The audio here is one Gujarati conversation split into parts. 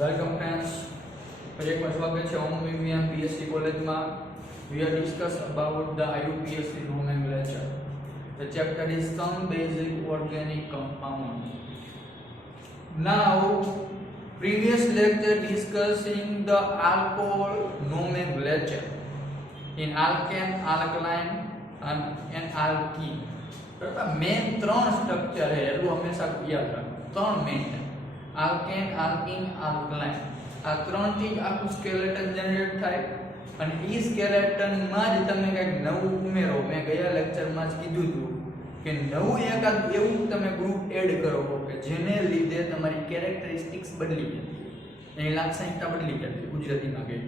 Welcome friends. Project માં સ્વાગત છે ઓમ વિવિયમ BSc કોલેજમાં. We are discuss about the IUPAC nomenclature. The chapter is some basic organic compound. Now, previous lecture discussing the alcohol nomenclature in alkane, alkaline and alkene. Main ત્રણ સ્ટ્રક્ચર છે એટલું હંમેશા યાદ રાખો. ત્રણ મેન છે alkane, alkene, alkaline. આ ત્રણથી જ આખું સ્કેલેટન જનરેટ થાય અને ઈ સ્કેલેટનમાં જ તમે કંઈક નવું ઉમેરો. મેં ગયા લેક્ચરમાં જ કીધું હતું કે નવું એકાદ એવું તમે ગ્રુપ એડ કરો કે જેને લીધે તમારી કેરેક્ટરિસ્ટિક્સ બદલી જાય, એની લાક્ષણિકતા બદલી જાય ગુજરાતીમાં કહીએ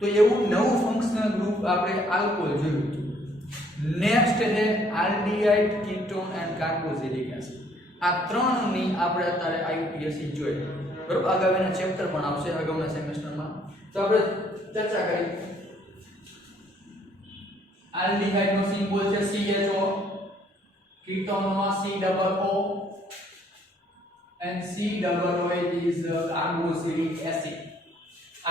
તો એવું નવું ફંક્શનલ ગ્રુપ આપણે આલ્કોહોલ જોયું હતું. નેક્સ્ટ છે aldehyde, ketone and carboxylic acid. આ ત્રણની આપણે અત્યારે આઈયુપીએસસી જોઈએ. બરોબર, અગાઉના ચેપ્ટર પણ આવશે અગાઉના સેમેસ્ટરમાં, તો આપણે ચર્ચા કરી. આલ્ડીહાઇડ નો સિમ્બોલ છે CHO, કીટોન નો COO and COO is carboxylic acid.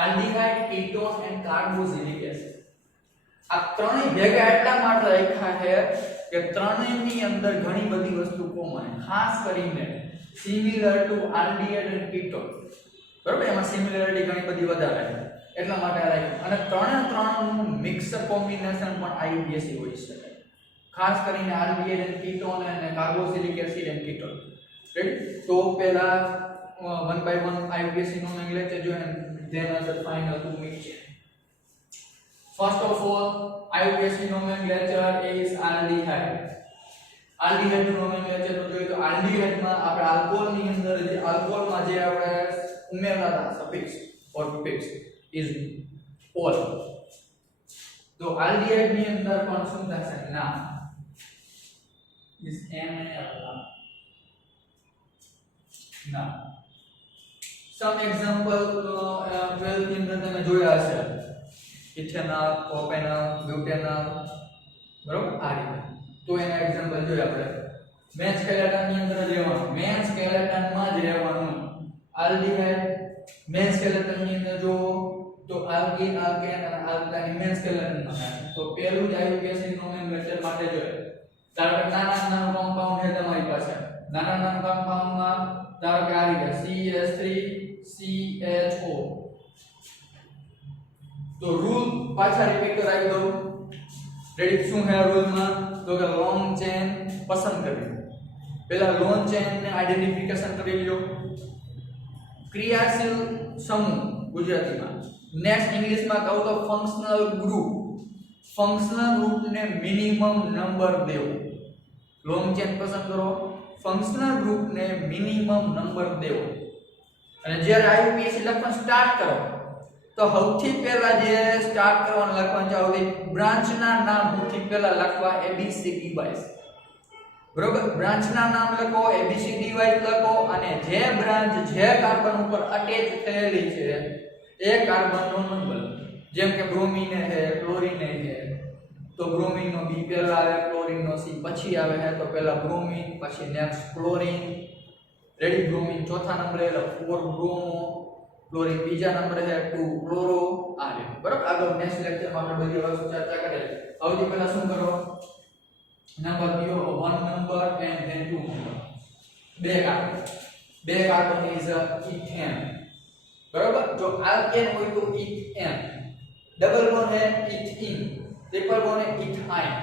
Aldehyde, ketone and carboxylic acid આ ત્રણેય ભેગા એટલા માટે રાખ્યા છે કે ત્રણેયની અંદર ઘણી બધી વસ્તુ કોમન છે, ખાસ કરીને similar two aldehyde and ketone. બરોબર, એમાં સિમિલરિટી ઘણી બધી વધારે છે એટલા માટે રાખ્યું. અને ત્રણનું મિક્સર કોમ્બિનેશન પણ આઈયુપીએસસી હોઈ શકે, ખાસ કરીને આલ્ડીહાઇડ એન્ડ કીટોન અને carboxylic acid and ketone. Right, તો પહેલા one by one IUPAC nomenclature જોઈએ અને then other final to mixture. First of all, IUPAC nomenclature is aldehyde. Aldehyde nomenclature નું જોઈએ તો aldehyde માં આપણે આલ્કોહોલ ની અંદર જે આલ્કોહોલ માં જે આપણે ઉમેરતા હતા suffix or prefix is ol. તો aldehyde ની અંદર પણ શું થશે? ના is NaL. ના some example 12th ની અંદર તમે જોયા હશે, ઇથેનોલ, પ્રોપેનોલ, બ્યુટેનોલ. બરોબર, આ રીતે. તો એના એક્ઝામ્પલ જોઈએ આપણે. મેન સ્કેલેટન ની અંદર રહેવાનું, મેન સ્કેલેટન માં જ રહેવાનું આલ્ડીહાઇડ. મેન સ્કેલેટન ની અંદર જો તો આલ્કીન, આલ્કેન અને આલ્કાઇન મેન સ્કેલેટન માં છે. તો પહેલું જ આઈયુપીએસસી નોમેનક્લેચર માટે જોઈએ. ધારો કે નાનું કમ્પાઉન્ડ છે તમારી પાસે, નાના કમ્પાઉન્ડ માં ધારો કે આ રીતે CH3CHO. તો રૂલ પાછા રિપીટ કરાવી દઉં. રેડી, શું છે રૂલ માં? તો કે લોંગ ચેન પસંદ કરવી. પહેલા લોંગ ચેન ને આઇડેન્ટિફિકેશન કરી લો. ક્રિયાશીલ સમૂહ ગુજરાતીમાં. નેક્સ્ટ ઇંગ્લિશમાં કહું તો ફંક્શનલ ગ્રુપ. ફંક્શનલ ગ્રુપ ને મિનિમમ નંબર દેવો. લોંગ ચેન પસંદ કરો, ફંક્શનલ ગ્રુપ ને મિનિમમ નંબર દેવો. અને જ્યારે આઈયુપીએસસી લખવાનું સ્ટાર્ટ કરો તો સૌથી પહેલા જે સ્ટાર્ટ કરવાનું લખવાનું ચાલુ થાય બ્રાન્ચના નામ સૌથી પહેલા લખવા ABCD વાઇઝ. બરોબર, બ્રાન્ચના નામ લખો, ABCD વાઇઝ લખો અને જે બ્રાન્ચ જે કાર્બન ઉપર અટેચ થયેલી છે એ કાર્બનનો નંબર. જેમ કે બ્રોમિન છે, ક્લોરીન છે, તો બ્રોમિન નો B પહેલા આવે, ક્લોરીન નો C પછી આવે છે. તો પહેલા બ્રોમિન, પછી નેક્સ્ટ ક્લોરીન. રેડી, બ્રોમિન ચોથા નંબરે એટલે 4 બ્રોમો, ક્લોરીન બીજા નંબરે છે 2 ક્લોરો. આ રીતે. બરાબર, આગળ નેક્સ્ટ લેક્ચરમાં આપણે બધી વસ્તુ ચર્ચા કરીએ. સૌથી પહેલા શું કરો? નંબર કયો? 1 નંબર એન્ડ ધેન 2 નંબર. બે કાર્બન ઇઝ ઇથેન. બરાબર, જો આલ્કેન હોય તો ઇથેન, ડબલ બોન્ડ હે ઇથીન, ટ્રિપલ બોન્ડ હે ethyne.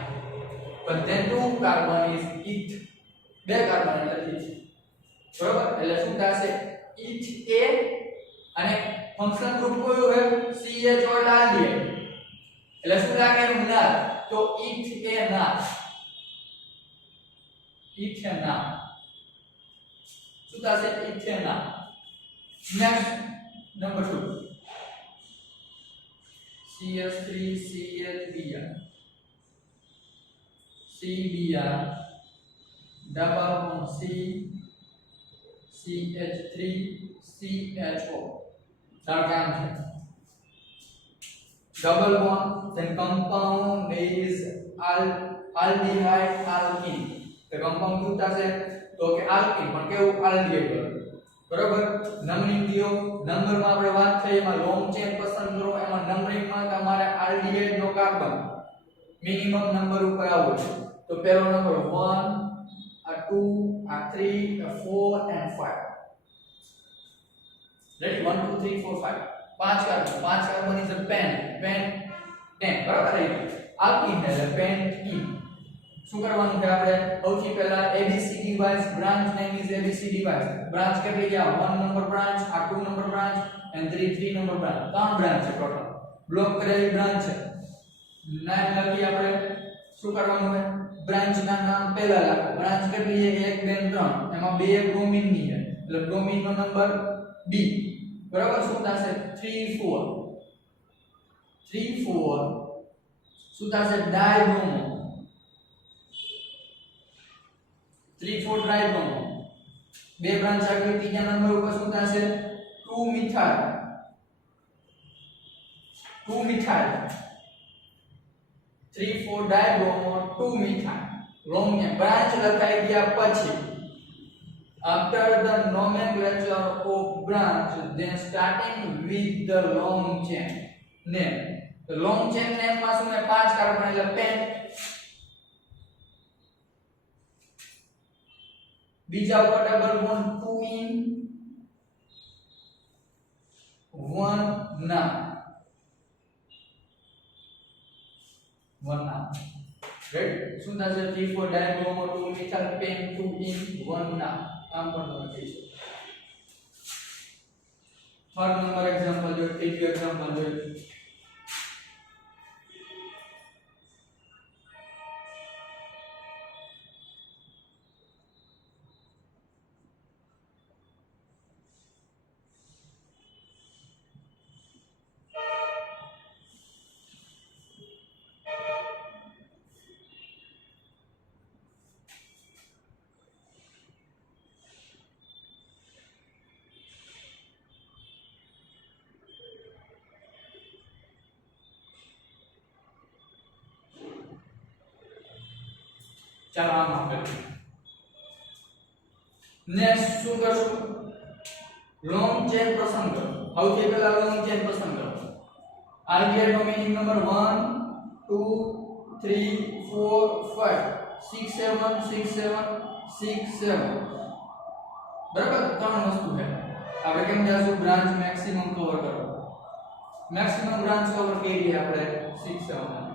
but then 2 carbon is eth. બે કાર્બન એટલે ઇથ. બરાબર, એટલે શું થશે? ઇથ એ અને ફંક્શન ગ્રુપ કયો છે? CHO એટલે આલ્ડીહાઇડ. એટલે શું લાગે? નાર. તો ઇથ એ નાર. ઇથેના. શું થશે? ઇથેના. Next number 2 CH3CHBr, CBr, double bond C, CH3CHO. Diagram है double bond then compound is aldehyde alkene. तो compound શું થશે? તો કે alkene પણ કેવું? aldehyde. બરાબર નંબરિંગ કયો નંબરમાં આપણે વાત થઈ એમાં લોંગ ચેન પસંદ કરો એમાં નંબરિંગમાં તમારે આલ્ડીહાઇડ નો કાર્બન મિનિમમ નંબર ઉપર આવો છે તો પહેલો નંબર 1 આ 2 આ 3 આ 4 and 5 રેડી 1 2 3 4 5 પાંચ કાર્બન ઇઝ અ પેન 10 બરાબર આલ્કીન એટલે પેન્ટીન શું કરવાનું છે આપણે સૌથી પહેલા ABCD wise branch name is ABCD wise branch કેટલી ગયા 1 નંબર બ્રાન્ચ આ 2 number branch and 3 number branch ત્રણ બ્રાન્ચ છે ટોટલ બ્લોક કરેલી બ્રાન્ચ છે નામ લખી આપણે શું કરવાનું છે બ્રાન્ચ ના નામ પહેલા લખો બ્રાન્ચ કેટલી છે 1 2 3 એમાં બે બ્રોમિન ની છે એટલે બ્રોમિન નો નંબર B બરાબર શું થશે 3 4 શું થશે ડાયબ્રોમો 3 4 ડાયબ્રોમો બે બ્રાન્ચ આગળ ત્રીજા નંબર ઉપર શું થશે 2 મિથાઇલ 3 4 ડાયબ્રોમો 2 મિથાઇલ લોંગ ને બ્રાન્ચ લખાઈ ગયા પછી after the nomenclature of branch then starting with the long chain name the long chain name માં શું છે પાંચ કાર્બન એટલે પેન્ટ બીજા ઉપર ડબલ બોન્ડ 2 in 1 ના રાઈટ શું થશે 3 4 ડાયબ્રોમો 2 મિથાઇલ પેન 2 in 1 ના આમ પણ તમે કહી શકો થર્ડ નંબર એક્ઝામ્પલ જો ત્રીજું એક્ઝામ્પલ જો ચાલો આમ આપણે નેક્સ્ટ શું કરશું લોંગ ચેન પસંદ કરો સૌથી પહેલા લોંગ ચેન પસંદ કરો આલ્ડીહાઇડ નો મિનિંગ નંબર 1 2 3 4 5 6 7 બરાબર ત્રણ વસ્તુ છે આપણે કેમ જાશું બ્રાન્ચ મેક્સિમમ કવર કરો મેક્સિમમ બ્રાન્ચ કવર કરી આપણે 6 7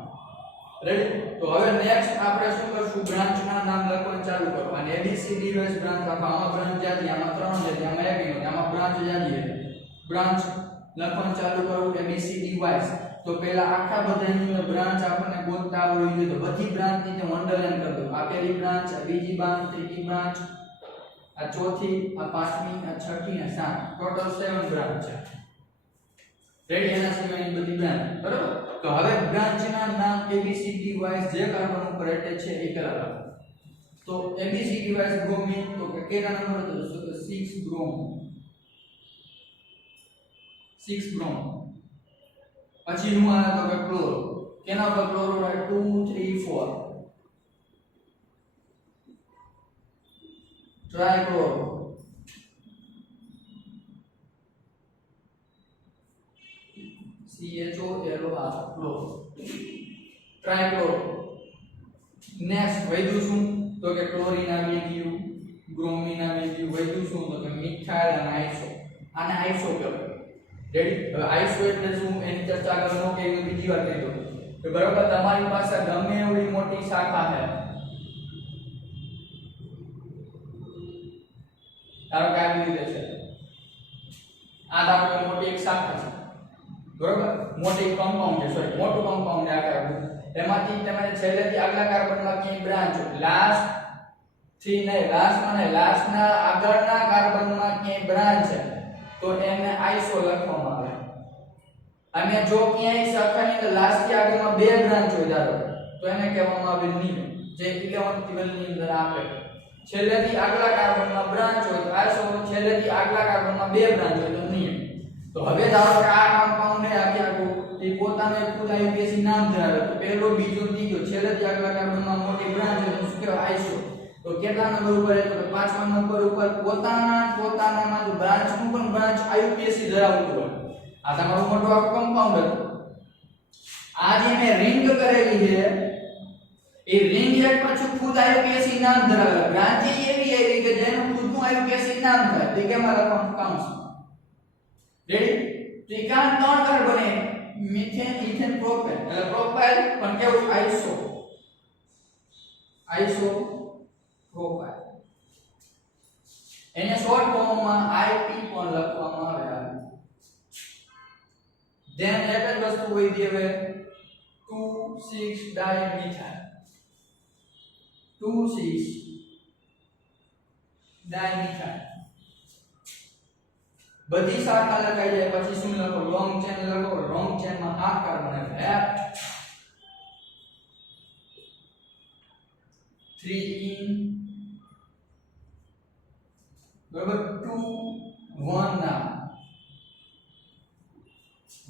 રેડી તો હવે નેક્સ્ટ આપણે શું કરશું બ્રાન્ચ ના નામ લખવાનું ચાલુ કરો અને ABCD વાઇઝ બ્રાન્ચ આમાં બ્રાન્ચ જાતી આમાં ત્રણ છે આમાં એક છે આમાં બ્રાન્ચ જાતી બ્રાન્ચ લખવાનું ચાલુ કરો ABCD વાઇઝ તો પહેલા આખા બધાની બ્રાન્ચ આપણને ગોતતા આવડવી જોઈએ તો બધી બ્રાન્ચ ની અંડરલાઈન કરી દો આ પહેલી બ્રાન્ચ આ બીજી બ્રાન્ચ ત્રીજી બ્રાન્ચ આ ચોથી આ પાંચમી આ છઠ્ઠી અને સાત ટોટલ 7 બ્રાન્ચ છે રેડી એના સિવાયની બધી બ્રાન્ચ બરાબર તો હવે બ્રાન્ચ ના નામ ABCD વાઇઝ જે કાર્બન ઉપર એટેચ છે એ પહેલા લખો તો ABCD વાઇઝ બ્રોમિન તો કેટલા નંબર હતો તો 6 બ્રોમ 6 બ્રોમ પછી હું આ તો કે ક્લોરો કેના પર ક્લોરો 2 3 4 ટ્રાઇક્લોરો CHOLOR ક્લોરો ટ્રાઇક્લોરો નેક્સ્ટ વધ્યું શું તો કે ક્લોરીન આવી ગયું બ્રોમિન આવી ગયું વધ્યું શું તો કે મિથાઇલ અને આઇસો આને આઇસો કહેવાય રેડી હવે આઇસો એટલે શું એની ચર્ચા કરવાનો કે બીજી વાર કહી દઉં કે બરાબર તમારી પાસે ગમે એવડી મોટી શાખા છે ધારો કે આવી રીતે છે આ ધારો કે મોટી એક શાખા છે બરાબર મોટી કમ્પાઉન્ડ છે સોરી મોટું કમ્પાઉન્ડ આ કાર્બન એમાંથી તમારે છેલ્લેથી આગલા કાર્બનમાં ક્યાંય બ્રાન્ચ લાસ્ટ થી નહીં લાસ્ટમાં નહીં લાસ્ટના આગળના કાર્બનમાં ક્યાંય બ્રાન્ચ છે તો એને આઇસો લખવામાં આવે અને જો ક્યાંય શાખાની અંદર લાસ્ટ થી આગળમાં બે બ્રાન્ચ હોય ધારો તો એને કહેવામાં આવે નિયમ જે 11th 12 ની અંદર આપે છેલ્લેથી આગલા કાર્બનમાં બ્રાન્ચ હોય તો આઇસો છેલ્લેથી આગલા કાર્બનમાં બે બ્રાન્ચ હોય તો નિયમ તો હવે ધારો કે આ કમ્પાઉન્ડ ને આખી આખું એ પોતાનું એક ખુદ આઈયુપીએસી નામ ધરાવે તો પહેલો બીજો ત્રીજો છેલ્લેથી આગલા કાર્બનમાં મોટી બ્રાન્ચ હોય તો શું કહેવાય આઇસો તો કેટલા નંબર ઉપર છે તો પાંચમા નંબર ઉપર પોતાનામાં જો બ્રાન્ચનું પણ બ્રાન્ચ આઈયુપીએસસી ધરાવતું હોય આ તમારું મોટું આખું કમ્પાઉન્ડ હતું આ જે મેં રિંગ કરેલી છે એ રિંગ એક પાછું ખુદ આઈયુપીએસસી નામ ધરાવે બ્રાન્ચ એવી આવી કે જેનું ખુદનું આઈયુપીએસસી નામ થાય તો કેમાં લખવાનું કાઉન્સ રેડી તો એ કાન ત્રણ કલર બને મિથેન ઇથેન પ્રોપેન એટલે પ્રોપાઇલ પણ કેવું આઈસો પ્રોપાઇલ એને શોર્ટ ફોર્મમાં આઈપી પણ લખવામાં આવે ધેન એક જ વસ્તુ હોય દે હવે 2,6 ડાયમિથાઇલ 2,6 ડાયમિથાઇલ બધી શાખા લખાઈ જાય પછી શું લખો લોંગ ચેન લખો લોંગ ચેન માં 8 કાર્બન એટલે 3 in બરાબર 2 1 ના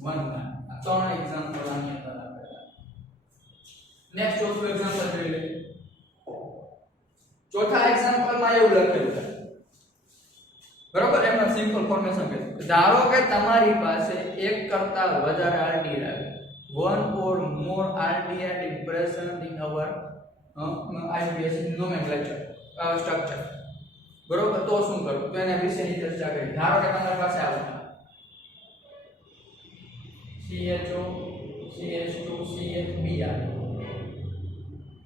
1 ના આ ત્રણ એક્ઝામ્પલ આની અંદર આપેલા નેક્સ્ટ ચોથું એક્ઝામ્પલ જોઈ લઈએ ચોથા એક્ઝામ્પલ માં એવું લખેલું છે બરોબર એમાં સિમ્પલ ફોર્મેશન કે ધારો કે તમારી પાસે એક કરતા વધારે આરડીઆર આવે one or more RDR in present in our IBS nomenclature structure બરોબર તો શું કરવું તો એના વિશેની ચર્ચા કરી ધારો કે તમારી પાસે આવું CHO CH2 CHBr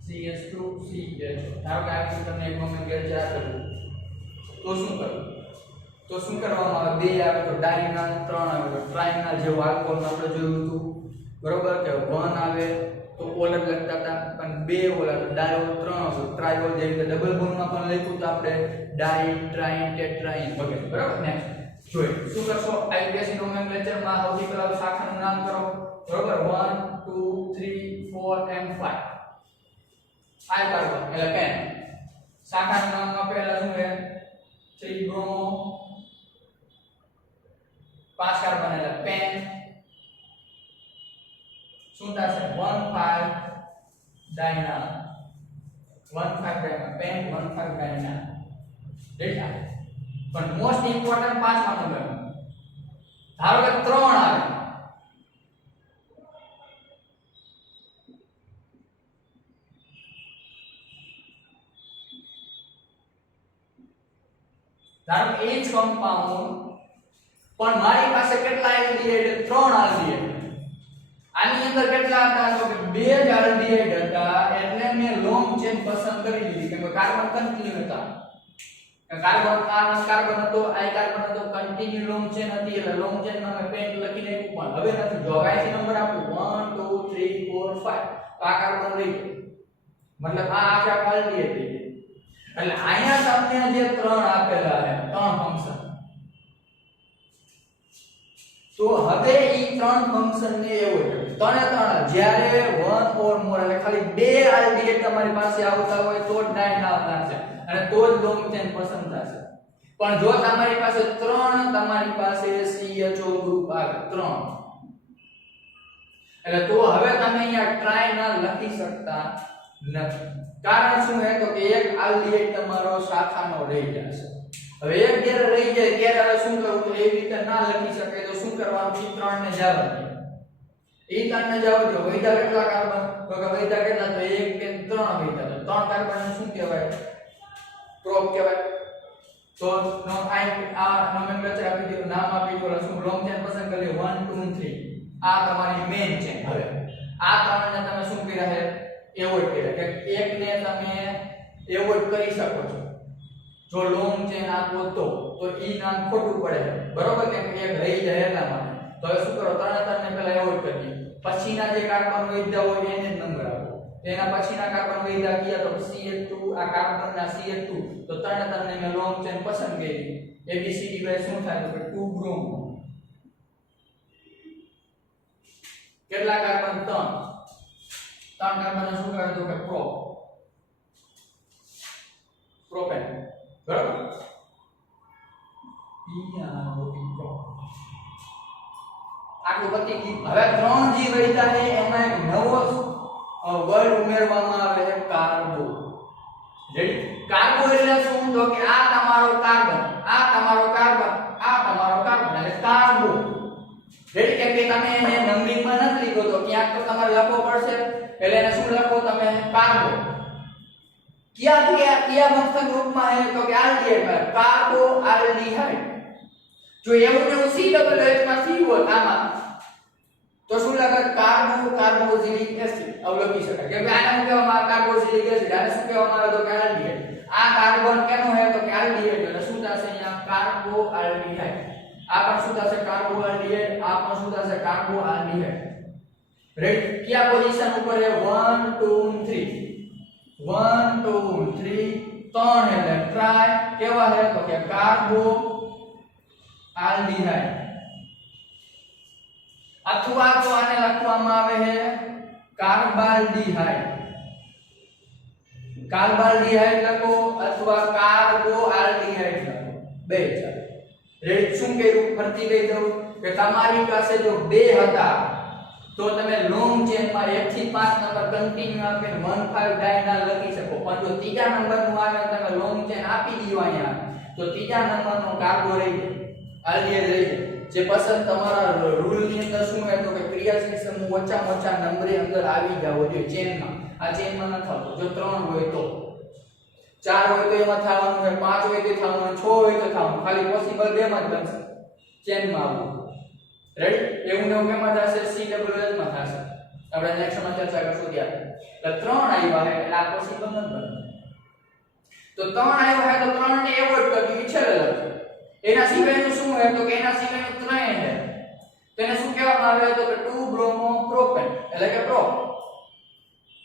CH2 CH ધારો કે આ તમને એક nomenclature આપેલું તો શું કરવું તો શું કરવામાં આવે બે આવે તો ડાયના ત્રણ આવે તો ટ્રાયના જેવું આલ્કોહોલ આપણે જોયું હતું બરોબર કે 1 આવે તો ઓલર લખતા હતા પણ બે ઓલર ડાયો 3 આવે ટ્રાયોલ જેવી રીતે ડબલ બોન્ડમાં પણ લખ્યું તો આપણે ડાઈ ટ્રાઇન ટેટ્રાઇન વગેરે બરાબર નેક્સ્ટ જોઈએ શું કરશો આઈપીએસસી નોમેનક્લેચર માં સૌથી પહેલા શાખાનું નામ કરો બરોબર 1 2 3 4 and 5 આઈ કાર્બન એટલે પેન શાખાનું નામમાં પહેલા શું છે 3 બ્રોમો 5 કાર્બન એટલે પેન શું થશે 1,5 ડાયના 1,5 ડાયના પેન 1,5 ડાયના રેડી પણ મોસ્ટ ઇમ્પોર્ટન્ટ પાંચમા નંબર ધારો કે 3 આવે ધારો કે એ જ કમ્પાઉન્ડ પણ મારી પાસે કેટલા આલ્ડીહાઇડ 3 આલ્ડીહાઇડ આની અંદર કેટલા હતા તો કે 2 જ આલ્ડીહાઇડ હતા એટલે મેં લોંગ ચેન પસંદ કરી લીધી કેમ કે કાર્બન કન્ટિન્યુ હતા કાર્બન આ કાર્બન હતો આ કાર્બન હતો કન્ટિન્યુ લોંગ ચેન હતી એટલે લોંગ ચેન માં મેં પેન્ટ લખી નાખ્યું પણ હવે નથી જો આઈસી નંબર આપું 1 2 3 4 5 તો આ કાર્બન રહી ગયો મતલબ આ આખા આલ્ડીહાઇડ થઈ ગયા એટલે અહીંયા તમને જે 3 આપેલા છે 3 ફંક્શન તો હવે ઈ 3 ફંક્શન ને એવો છે ત્રણે ત્રણ જ્યારે 1 ઓર મોર એટલે ખાલી 2 આલ્ડીહાઇડ તમારી પાસે આવતા હોય તો જ ડાય નામ લાગશે અને તો જ લોંગ ચેન પસંદ થશે પણ જો તમારી પાસે 3 તમારી પાસે CHO ગ્રુપ આવે 3 એટલે તો હવે તમે અહીંયા ટ્રાયના લખી શકતા નથી કારણ શું છે તો કે એક આલ્ડીહાઇડ તમારો શાખાનો રહી જશે હવે એક જ્યારે રહી જાય ત્યારે શું કરવું તો એવી રીતે ના લખી શકે તો શું કરવાનું ઈ 3 ને જવા દે ઈ 3 ને જવા દો વૈધા કેટલા કાર્બન તો કે વૈધા કેટલા તો 1 કે 3 વૈધા તો 3 કાર્બન ને શું કહેવાય પ્રોપ કહેવાય તો નો આ નોમેનક્લેચર આપી દીધું નામ આપી દીધું શું લોંગ ચેન પસંદ કરી 1 2 3 આ તમારી મેઇન ચેન હવે આ ત્રણને તમે શું કર્યા છે એવોઇડ કર્યા કે એકને તમે એવોઇડ કરી શકો છો જો લોંગ ચેન આપો તો ઈ નામ ખોટું પડે બરોબર કે એક રહી જાય એટલા માટે તો હવે શું કરો ત્રણે પહેલા એવોઇડ કરી પછીના જે કાર્બન વૈધા હોય એને જ નંબર આપો એના પછીના કાર્બન વૈધા કીયા તો CH2 આ કાર્બનના CH2 તો ત્રણે મેં લોંગ ચેન પસંદ કરી ABCD બાય શું થાય તો કે 2 બ્રોમો કેટલા કાર્બન 3 કાર્બન શું કહેવાય તો કે પ્રોપેન બરાબર આટલું પતી ગયું હવે 3 જી વૈધા છે એમાં એક નવો વર્ડ ઉમેરવામાં આવે છે કાર્બો રેડી કાર્બો એટલે શું તો કે આ તમારો કાર્બન, આ તમારો કાર્બન, આ તમારો કાર્બન એટલે કાર્બો. રેડી કે તમે એને નંબરિંગ માં નથી લીધો તો ક્યાંક તો તમારે લખવો પડશે એટલે એને શું લખો તમે કાર્બો. કયા બંધક ગ્રુપમાં હે તો કે આલ્ડીહાઇડ માં કાર્બો આલ્ડીહાઇડ. જો એવું ને એવું COOH માં C હોત આમાં તો શું લખત કાર્બો કાર્બોક્સિલિક એસિડ આવું લખી શકાય. કે આને શું કહેવામાં આવે કાર્બોક્સિલિક એસિડ, આને શું કહેવામાં આવે તો કે આલ્ડીહાઇડ. આ કાર્બન કેનો હે તો કે આલ્ડીહાઇડ એટલે શું થશે અહીંયા કાર્બો આલ્ડીહાઇડ. આ પણ શું થશે કાર્બો આલ્ડીહાઇડ, આ પણ શું થશે કાર્બો આલ્ડીહાઇડ. રેડી કયા પોઝિશન ઉપર હે 1 2 3 1 2 3 ત્રણ એટલે ટ્રાય કેવા હે તો કે કાર્બો આલ્ડીહાઇડ. અથવા તો આને લખવામાં આવે છે કાર્બાલ્ડીહાઇડ. કાર્બાલ્ડીહાઇડ લખો અથવા કાર્બોઆલ્ડીહાઇડ લખો, બે ચાલે. રેડી શું કર્યું ફરતી કહી દઉં કે તમારી પાસે જો બે હતા તો તમે લોંગ ચેન માં 1 થી 5 નંબર કન્ટિન્યુ આપીને 15 ડાયના લખી શકો. પણ જો ત્રીજા નંબર નું આવે તમે લોંગ ચેન આપી દીધો અહીંયા તો ત્રીજા નંબરનો કાર્બો રહી જાય, આલ્ડીહાઇડ રહી જાય. જે પસંદ તમારા રૂલ ની અંદર શું હોય તો કે ક્રિયાશીલ સમૂહ ઓછામાં ઓછા નંબરે અંદર આવી જાવ જોઈએ ચેનમાં. આ ચેનમાં ન થતો. જો 3 હોય તો 4 હોય તો એમાં થવાનું હોય, 5 હોય તો થવાનું, 6 હોય તો થવાનું. ખાલી પોસિબલ બે માં જ બનશે ચેનમાં આવવું. રેડી એવું ને એવું કેમાં થશે COOH માં થશે. આપણે નેક્સ્ટ માં ચર્ચા કરશું ત્યારે. તો 3 આવ્યા છે એટલે આ પોસિબલ ન બને. તો 3 આવ્યા છે તો 3 ને એવોઇડ કરવી છેલ્લે લખજો. એના સિવાયનું શું હોય તો કે એના સિવાયનું 3 છે તેને શું કહેવામાં આવે તો કે 2 બ્રોમો પ્રોપેન એટલે કે પ્રો.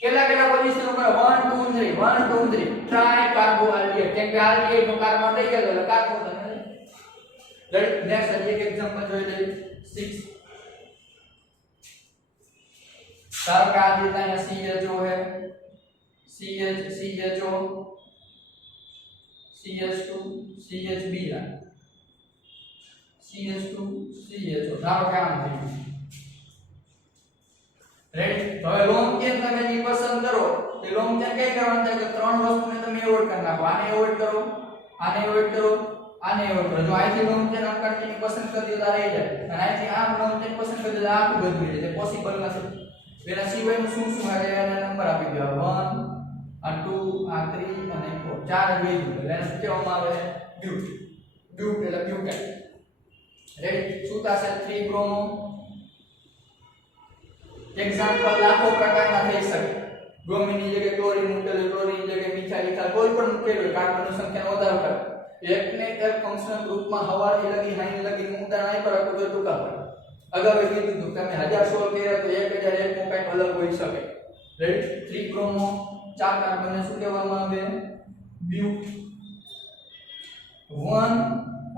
કેટલા પોઝિશન ઉપર 1 2 3 1 2 3 ટ્રાય કાર્બો આલ્ડીહાઇડ. કેમ કે આલ્ડીહાઇડ નો કાર્બન થઈ ગયો એટલે કાર્બો બને. રેડી નેક્સ્ટ એક એક્ઝામ્પલ જોઈ લઈએ 6. ધારો કે આ રીતે અહીંયા CHO है CHO CH2 CHB CH2 CHO ધારો કે આમ થઈ ગયું. રેડી હવે લોંગ ચેન તમે જે પસંદ કરો એ લોંગ ચેન કઈ કરવાનું છે કે ત્રણ વસ્તુને તમે એવોઇડ કરી નાખો. આને એવોઇડ કરો, આને એવોઇડ કરો, આને એવોઇડ કરો. જો આથી લોંગ ચેન આમ કન્ટિન્યુ પસંદ કરી દીધા રહી જાય અને આથી આમ લોંગ ચેન પસંદ કરી દીધા આખું બધું રહી જાય. પોસિબલ નથી. એના સિવાયનું શું શું આવે એને નંબર આપી દો 1 આ 2 આ 3 અને 4 ચાર વેલ્યુ એટલે એને શું કહેવામાં આવે બ્યુટ. બ્યુટ એટલે બ્યુટેન. રેડી શું થશે 3 બ્રોમો. એક્ઝામ્પલ લાખો પ્રકારના થઈ શકે. બ્રોમિનની જગ્યાએ ક્લોરીન મૂકેલું, ક્લોરીનની જગ્યાએ મિથાઇલ ઇથાઇલ કોઈ પણ મૂકેલું કાર્બનની સંખ્યાનો વધારો કરે. એકને એક ફંક્શનલ ગ્રુપમાં હવારી લગી હાઈ લગી ઉદાહરણ આઈ પર આપો તો ટૂંકા પડે. અગાઉ કીધું હતું તમે 1000 સોલ્વ કર્યા તો 1001 નું કંઈક અલગ હોઈ શકે. રેડી 3 બ્રોમો 4 કાર્બનને શું કહેવામાં આવે બ્યુટ. 1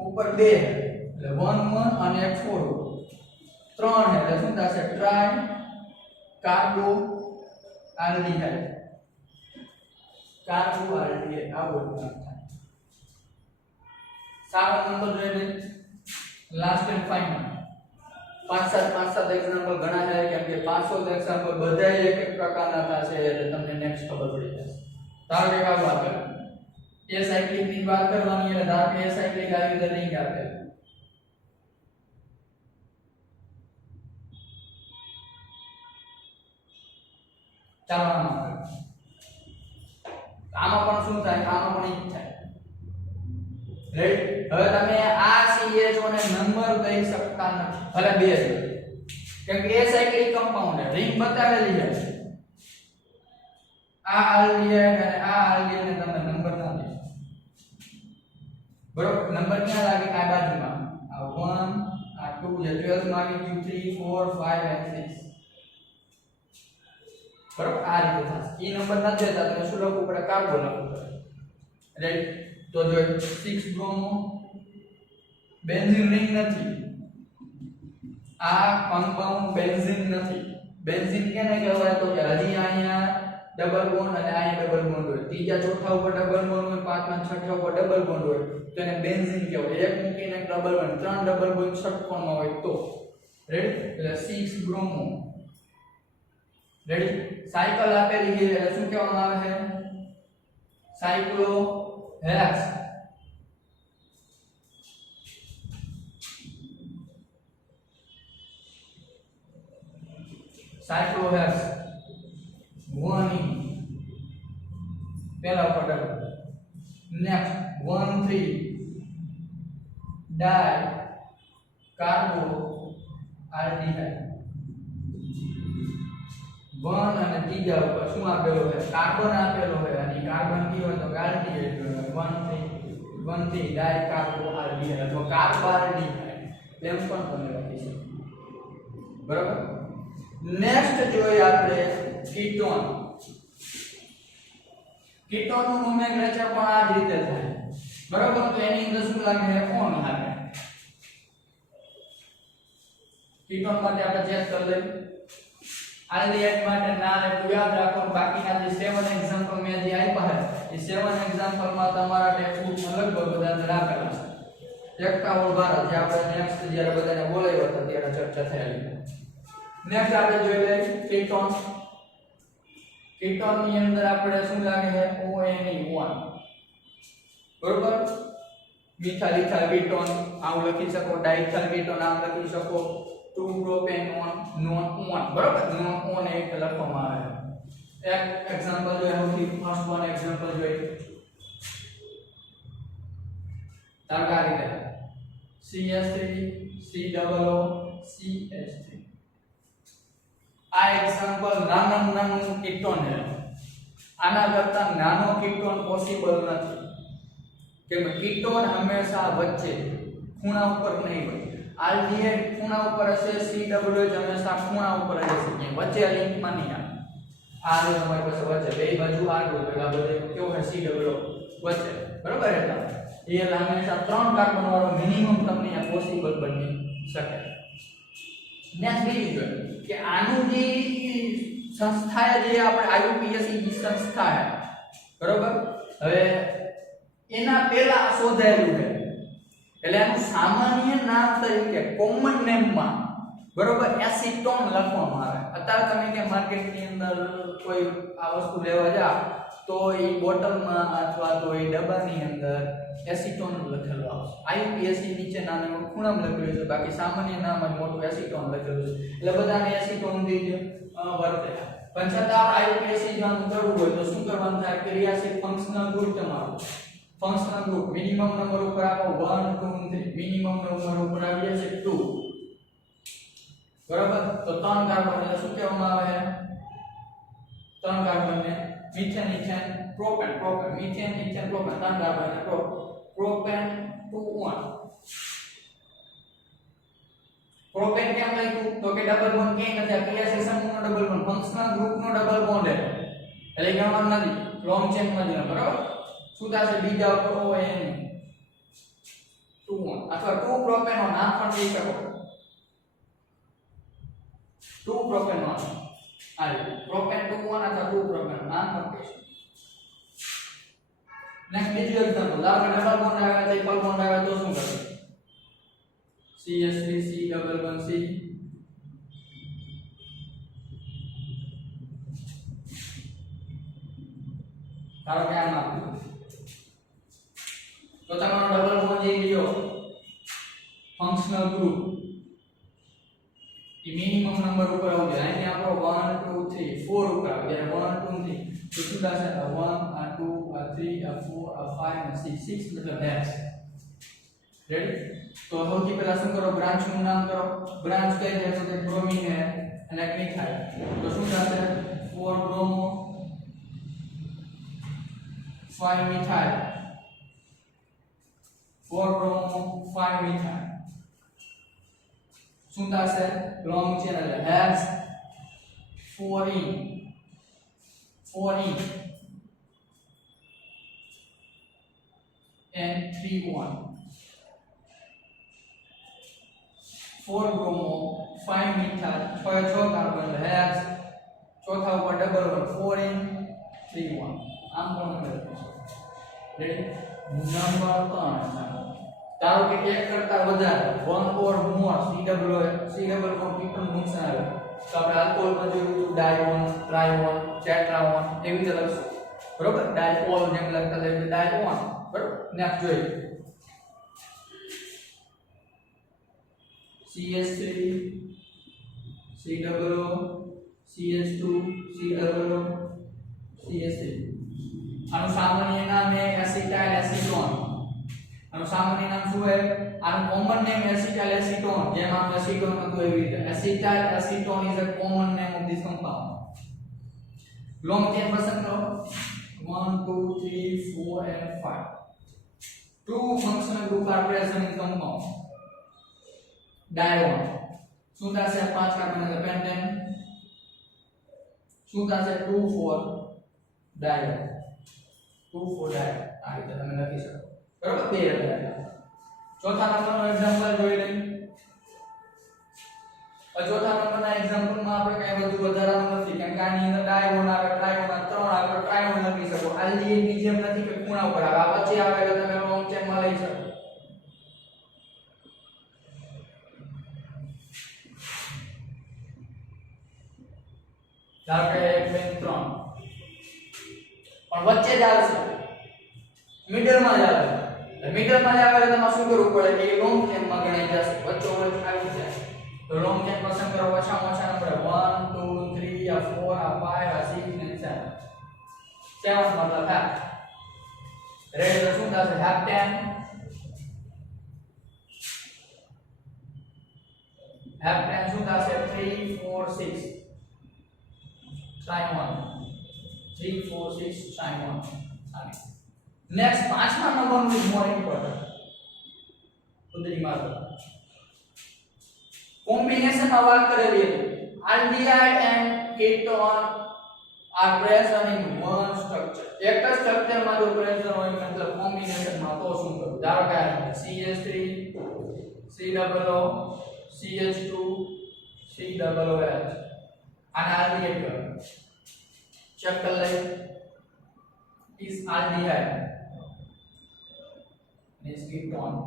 ઉપર 2 એટલે 1 1 અને 4 3 એટલે શું થશે try carbo aldehyde. Carbo aldehyde આ બોલ થાય. સારો નંબર જોઈને લાસ્ટ એન્ડ ફાઇનલ 5-7 એક્ઝામ્પલ ઘણા છે કેમ કે 500 એક્ઝામ્પલ બધા એક એક પ્રકારના થશે એટલે તમને નેક્સ્ટ ખબર પડી જશે. ધારો કે આ વાત કરો એ સાયક્લિક ની વાત કરવાની એટલે ધારો કે એ સાયક્લિક આવી રીતે રિંગ આપે ચાલો આમાં પણ શું થાય આમાં પણ ઈ થાય. રાઈટ હવે તમે આ CHO ને નંબર દઈ શકતા નથી ભલે બે છે કેમ કે એ સાયક્લિક કમ્પાઉન્ડ છે રિંગ બતાવેલી છે. આ આલ્ડીહાઇડ અને આ આલ્ડીહાઇડ ને તમે નંબર ના દઈ બરોબર. નંબર ક્યાં લાગે આ બાજુમાં આ 1 આ 2 જે 12 માં આવી ગયું 3 4 5 અને 6 બરોબર. આ રીતે થશે. ઈ નંબર ન દેતા તમે શું લખવું પડે કાર્બન લખવું પડે. રાઈટ તો જો 6 બ્રોમો બેન્ઝીન રિંગ નથી. આ કમ્પાઉન્ડ બેન્ઝીન નથી. બેન્ઝીન કેને કહેવાય તો કે હજી અહીંયા ડબલ બોન્ડ અને અહીંયા ડબલ બોન્ડ હોય. ત્રીજા ચોથા ઉપર ડબલ બોન્ડ હોય, પાંચમા છઠ્ઠા ઉપર ડબલ બોન્ડ હોય તો એને બેન્ઝીન કહેવાય. એક મૂકીને ડબલ બોન્ડ ત્રણ ડબલ બોન્ડ ષટકોણમાં હોય તો રેડી એટલે 6 બ્રોમો. રેડી સાયકલ આપેલી છે એટલે શું કહેવામાં આવે છે સાયક્લોહેક્સ સાયક્લોહેક્સ guanine પહેલા ઉપર ડબલ નેક્સ્ટ 1,3 ડાય કાર્બો આલ્ડીહાઇડ 1 અને ત્રીજા ઉપર શું આપેલો છે કાર્બન આપેલો છે અને કાર્બન કયો હોય તો આલ્ડીહાઇડ 1,3 ડાય કાર્બો આલ્ડીહાઇડ અથવા કાર્બાલ્ડીહાઇડ એમ પણ તમે લખી શકો બરાબર નેક્સ્ટ જોઈએ આપણે કીટોન કીટોન નું નોમેનક્લેચર પણ આ જ રીતે થાય બરાબર તો એની અંદર શું લાગે છે કોણ લાગે કીટોન માટે આપણે ચેક કરી લઈએ આલ્ડીહાઇડ માટે ના લેવું યાદ રાખો બાકીના જે 7 એક્ઝામ્પલ મેં જે આપ્યા છે એ 7 એક્ઝામ્પલ માં તમારા ટેક્સ્ટબુક માં લગભગ બધા રાખેલા છે એકતાવળ ભારત જે આપણે નેક્સ્ટ જ્યારે બધાને બોલાવ્યા હતા ત્યારે ચર્ચા થયેલી નેક્સ્ટ આપણે જોઈ લઈએ કીટોન કીટોન ની અંદર આપણે શું લાગે છે ONE1 બરોબર મિથાઇલ ઇથાઇલ કીટોન આમ લખી શકો ડાઇથાઇલ કીટોન આમ લખી શકો 2 પ્રોપેનોન નોન ઓન બરોબર નોન ઓન એક લખવામાં આવે એક એક્ઝામ્પલ જોઈએ સૌથી ફર્સ્ટ વન એક્ઝામ્પલ જોઈએ તારકા રીતે CH3 COO CH3 આ એક્ઝામ્પલ નાનું કીટોન છે આના કરતા નાનો કીટોન પોસિબલ નથી કેમ કીટોન હંમેશા વચ્ચે ખૂણા ઉપર નહીં હોય આલ્ડીહાઇડ ખૂણા ઉપર હશે COH હંમેશા ખૂણા ઉપર હશે કે વચ્ચે લિંકમાં નહીં આવે આ જો તમારી પાસે વચ્ચે બે બાજુ આગળ પેલા બધે કેવો છે COH વચ્ચે બરોબર એટલે એ હંમેશા 3 કાર્બન વાળો મિનિમમ તમને આ પોસિબલ બની શકે નેક્સ્ટ બીજું જોઈએ કે આનું જે સંસ્થા જે આપણે IUPAC ની સંસ્થા છે બરોબર હવે એના પહેલા શોધાયેલું છે એટલે એનું સામાન્ય નામ તરીકે કોમન નેમ માં બરોબર એસિટોન લખવામાં આવે અત્યારે તમે કે માર્કેટ ની અંદર કોઈ આ વસ્તુ લેવા જાવ તો એ બોટલમાં અથવા તો એ ડબ્બાની અંદર એસિટોન લખેલું આવશે IUPAC નીચે નામે ખૂણામાં લખેલું છે બાકી સામાન્ય નામ જ મોટું એસિટોન લખેલું છે એટલે બધાને એસિટોન થી જ વર્તે પણ છતાં આપણે IUPAC જાણવું કરવું હોય તો શું કરવાનું થાય ક્રિયાશીલ ફંક્શનલ ગ્રુપ તમારું ફંક્શનલ ગ્રુપ મિનિમમ નંબર ઉપર આપો 1 2 3 મિનિમમ નંબર ઉપર આવી જશે 2 બરાબર તો 3 કાર્બન એટલે શું કહેવામાં આવે 3 કાર્બન ને methane ethane propane propane methane ethane propane 3 carbon ને પ્રોપેન 2 1 પ્રોપેન કેમ લખ્યું તો કે ડબલ બોન્ડ કે નથી આ ક્રિયાશીલ સમૂહનો ડબલ બોન્ડ ફંક્શનલ ગ્રુપનો ડબલ બોન્ડ એટલે ગણવાનું નથી લોંગ ચેન માં જ બરાબર શું થશે બીજા ઉપર ON 2 1 અથવા 2 પ્રોપેનો નામ પણ લઈ શકો 2 પ્રોપેનો આ પ્રોપેન 2 1 અથવા 2 પ્રોપેનો નામ પણ કહી શકો નેક્સ્ટ બીજું એક્ઝામ્પલ લાવો ડબલ બોન્ડ આવે તો ટ્રિપલ બોન્ડ આવે તો શું કરવું CH3 C11C ધારો કે આમ આપ્યું તો તમારો ડબલ બોન્ડ જે લ્યો ફંક્શનલ ગ્રુપ એ મિનિમમ નંબર ઉપર આવશે અહીં આપણો 1 2 3 4 ઉપર આવે જ્યારે 1 2 3 તો શું થશે 1 આ 2 આ 3 આ 4 આ 5 અને 6 6 મતલબ હેક્સ રેડી तो સૌથી પહેલા શું કરો બ્રાન્ચ નું નામ કરો બ્રાન્ચ કઈ છે તો કે બ્રોમિન है અને એક મિથાઇલ તો શું થશે 4 બ્રોમો 5 મિથાઇલ 4 બ્રોમો 5 મિથાઇલ શું થશે લોંગ ચેન એટલે hex 4 in and 3 1 4 bromo 5 methyl 6 carbon hex चौथा ऊपर डबल वन 4 in 3 1 આમ પણ લખી શકો રેડી નંબર 3 ધારો કે એક કરતા વધારે 1 or more C double bond ketone function આવે તો આપણે આલ્કોહોલ માં જોયું ડાયોન ટ્રાયોન ટેટ્રાઓન એવી રીતે લખશું બરોબર ડાયઓલ જેમ લખતા જાય ડાયઓન બરોબર ને આપ જોઈએ CH3 COO CH2 COO CH3 આનું સામાન્ય નામ છે એસિટાઇલ એસિટોન આનું સામાન્ય નામ શું છે આનું કોમન નેમ એસિટાઇલ એસિટોન જેમ આમ એસિટોન હતું એવી રીતે acetyl acetone is a common name of this compound long chain પસંદ કરો 1 2 3 4 and 5 two functional group are present in compound dione શું થશે 5 કાર્બન એટલે પેન્ટેન શું થશે 2 4 dione 2 4 dione આ રીતે તમે લખી શકો બરાબર બે હતા ચોથા નંબરનો એક્ઝામ્પલ જોઈ લઈએ ચોથા નંબરના એક્ઝામ્પલમાં આપણે કઈ વધુ વધારાનું નથી કેમ કે આની અંદર ડાયગોન આવે ટ્રાયગોન આવે ત્રણ આવે ટ્રાયગોન લખી શકો આલ્ડીહાઇડ ની જેમ નથી કે ખૂણા ઉપર આવે આ વચ્ચે આવે એટલે તમે લોંગ ચેનમાં લઈ શકો ધારો કે 1 2 3 પણ વચ્ચે જ આવશે મિડલમાં જ આવે એટલે મિડલમાં જ આવે એટલે તમારે શું કરવું પડે કે લોંગ ચેનમાં ગણાઈ જશે વચ્ચે વચ્ચે આવી જાય तो लॉन्ग चेन पसंद करो ओछा नंबर 1 2 3 या 4 या 5 या 6 and 7 7 मतलब है रेड तो શું થશે हेप्टेन શું થશે 3 4 6 try 1 3 4 6 try 1 नेक्स्ट पांचवा नंबर इज मोर इंपोर्टेंट उधरी मारो combination માં વાત કરેલી aldehyde and ketone are present in one structure એક જ સ્ટ્રક્ચર માં જો પ્રેઝન્ટ હોય મતલબ કોમ્બિનેશન માં તો શું કરું ધારો કે CH3 COO CH2 COOH આને aldehyde કરો ચેક કરી લઈએ is aldehyde is ketone